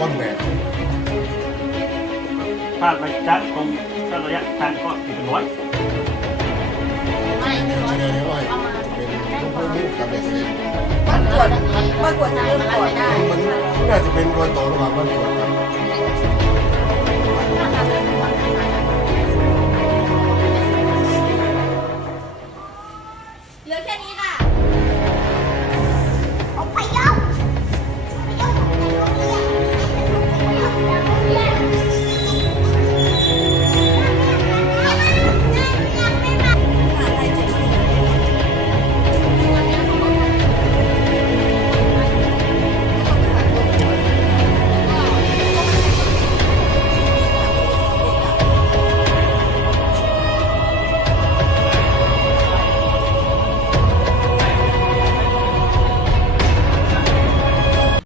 ป้องแดดภาพระยะตรงระยะทางก็อีกเป็นร้อยไม่ไม่ร้อยเดียวไม่ร้อยเนลูรมันกวดมันกวดจะเริ่มกวดได้มันน่าจะเป็นรอยต่อระหว่างมันกวดกับเหลือแค่นี้